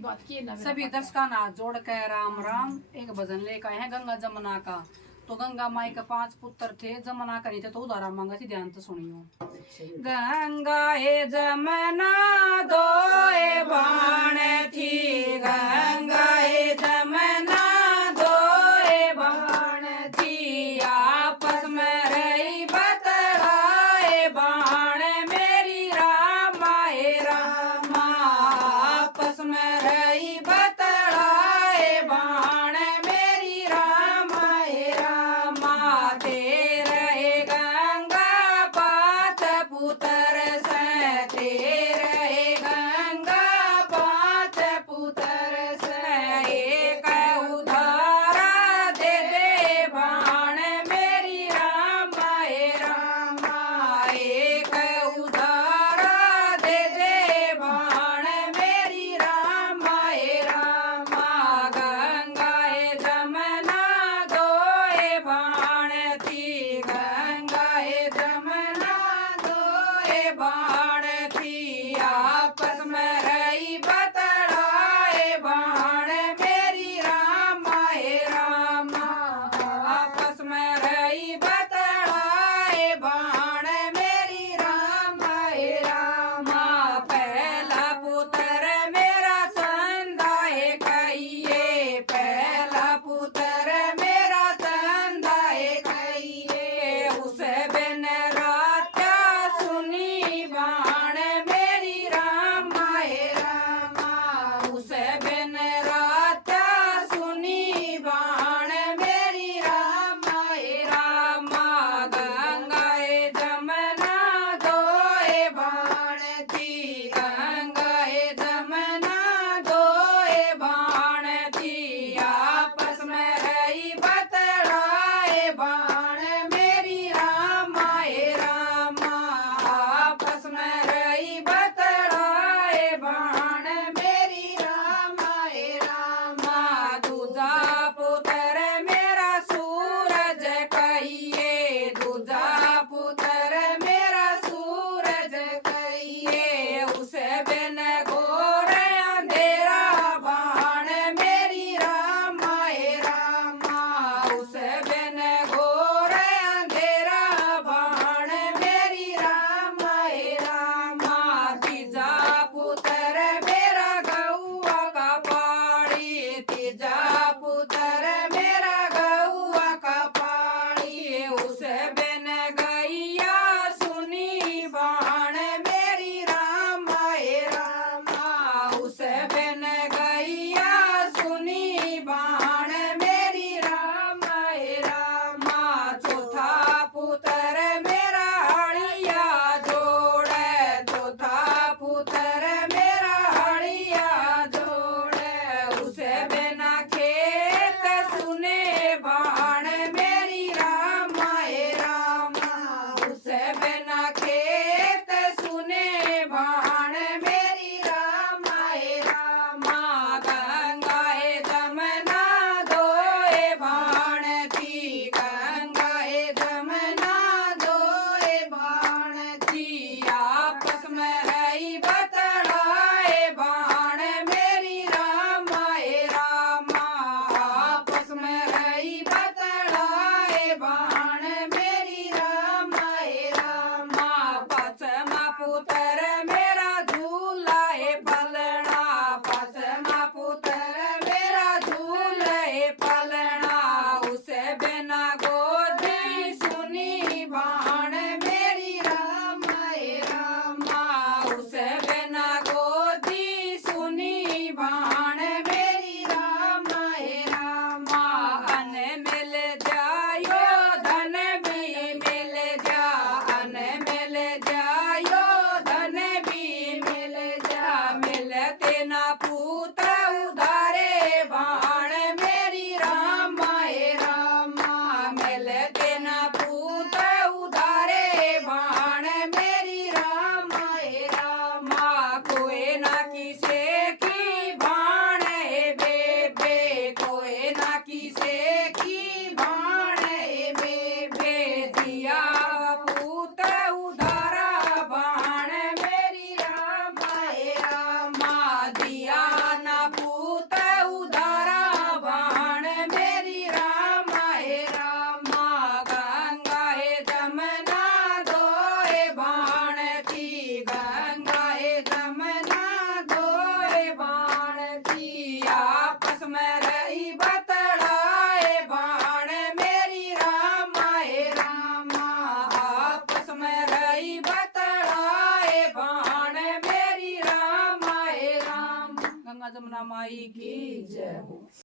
बात की ना सभी दर्शकों का हाथ जोड़ के राम राम। एक भजन लेकर आए हैं गंगा जमुना का। तो गंगा माई के 5 पुत्र थे, जमुना का नहीं थे, तो उदारा मांगा थी, ध्यान तो सुनियो। गंगा हे जमुना दो बाण थी, गंगा हे जमुना दो बाण थी, आपस में रही बतलाए बाण मेरी रामाए रामा, आपस में रही बतलाए बाण मेरी रामाए रामा। तेरे गंगा पाँच पुत्र से, तेरे गंगा पाँच पुत्र से, एक उधारा दे दे बाण मेरी रामाए रामा, एक उधारा दे दे बाण मेरी रामाए रामा। गंगाए जमुना दोए बाण थी, गंगाए जमुना दोए बाण थी, आपस में रही बतलाए बाण मेरी रामाए रामा, आपस में रही बतलाए बाण मेरी रामाए रामा। पहला पुत्र मेरा संदाए कहिए, पहला पुत्र मेरा संदाए कहिए, उसे बिन रात्या सुनी बाण मेरी रामाए रामा, उसे बिन रात्या सुनी बाण मेरी रामाए रामा। गंगाए जमुना दोए बाण थी, गंगाए जमुना दोए बाण थी, आपस में रही बतलाए बाण मेरी रामाए रामा, आपस में रही बतलाए बाण मेरी रामाए रामा। दूजा पुत्र मेरा सूरज कहिए, दूजा पुत्र मेरा सूरज कहिए, उसे बिन घोर अंधेरा बाण मेरी रामाए रामा, उसे बिन घोर अंधेरा बाण मेरी रामाए रामा। तीजा पुत्र मेरा गौआ का पाड़ी, तीजा पुत्र मेरा गौआ का पाड़ी, उसे बिन गैया सुनी बाण मेरी रामाए रामा, उसे बिन गैया सुनी बाण मेरी रामाए रामा। चौथा पुत्र मेरा हड़िया जोड़े, चौथा पुत्र मेरा हड़िया जोड़े, उसे बिना खेत सुने बाण मेरी रामाए रामा, उसे बिना खेत सुने बाण मेरी रामाए रामा। गंगाए जमुना दोए बाण थी, गंगाए जमुना दोए बाण थी, आपस में रही बतलाए बाण मेरी रामाए रामा, आपस में रही बतलाए बाण मेरी रामाए रामा। पाँचवा पुत्र मेरा झूलाए पलना, पाँचवा पुत्र मेरा झूलाए पलना, उसे बिना गोदी सुनी बाण मेरी रामाए रामा, उसे बिना गोदी सुनी बाण मेरी रामाए रामा। अन मिल जायो धन भी मिल जा, अन मिल जायो धन भी मिल जा, मिलते ना पूत उधारे बाण मेरी रामाए रामा, मिलते ना पूत उधारे बाण मेरी रामाए रामा। कोई ना किसे की बाण है बेबे, कोई ना किसे की बाण है बेबे, दिया पूत उधारा बाण मेरी रामाए रामा, दिया ना में रही बतड़ाए बाण मेरी रामाए रामा आपस में रही बतड़ाए बाण मेरी रामाए राम। गंगा जमुना माई की जय हो।